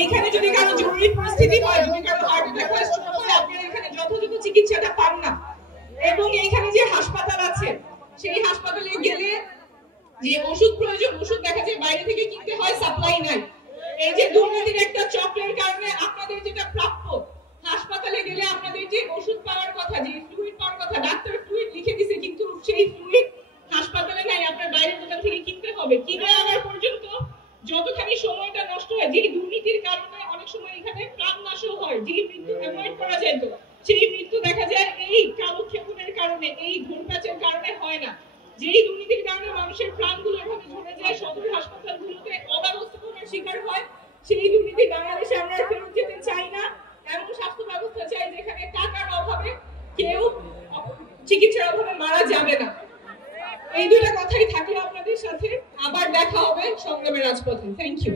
এইখানে যদি কারো জরুরি পরিস্থিতি হয়, যদি কারো হার্ট অ্যাটাক হয়, স্ট্রোক হয়, আপনারা এখানে যথাযথ চিকিৎসাটা পান না। এবং এইখানে যে হাসপাতাল আছে, সেই হাসপাতালে গেলে যে ওষুধ প্রয়োজন, ওষুধ দেখা যায় বাইরে থেকে কিনতে হয়, সাপ্লাই নাই। এই যে দুর্নীতির একটা চক্রের কারণে আপনাদের যেটা প্রাপ্য, হাসপাতালে গেলে আপনাদের যে ওষুধ পাওয়ার কথা, যে ফ্লুইড পাওয়ার কথা, ডাক্তার ফ্লুইড লিখে দিছে, কিন্তু সেই ফ্লুইড হাসপাতালে নাই, আপনার বাইরের দোকান থেকে কিনতে হবে। কিনে আনার পর্যন্ত যতখানি সময়টা নষ্ট হয়, যে দুর্নীতির কারণে অনেক সময় এখানে প্রাণ নাশও হয়, যে মৃত্যু অ্যাভয়েড করা যেত, সেই মৃত্যু দেখা যায় এই কালক্ষেপণের কারণে, এই ঘুরপাচের কারণে হয় না। যেই দুর্নীতির কারণে মানুষের প্রাণগুলো এভাবে ঝরে যায়, সদর হাসপাতালগুলোতে অব্যবস্থাপনার শিকার হয়, সেই দুর্নীতি বাংলাদেশে আমরা ফেরত যেতে চাই না। এমন স্বাস্থ্য ব্যবস্থা চাই যেখানে টাকার অভাবে কেউ চিকিৎসার অভাবে মারা যাবে না। এই দুটো কথাই থাকলে আপনাদের সাথে আবার দেখা হবে সংগ্রামের রাজপথে। Thank you.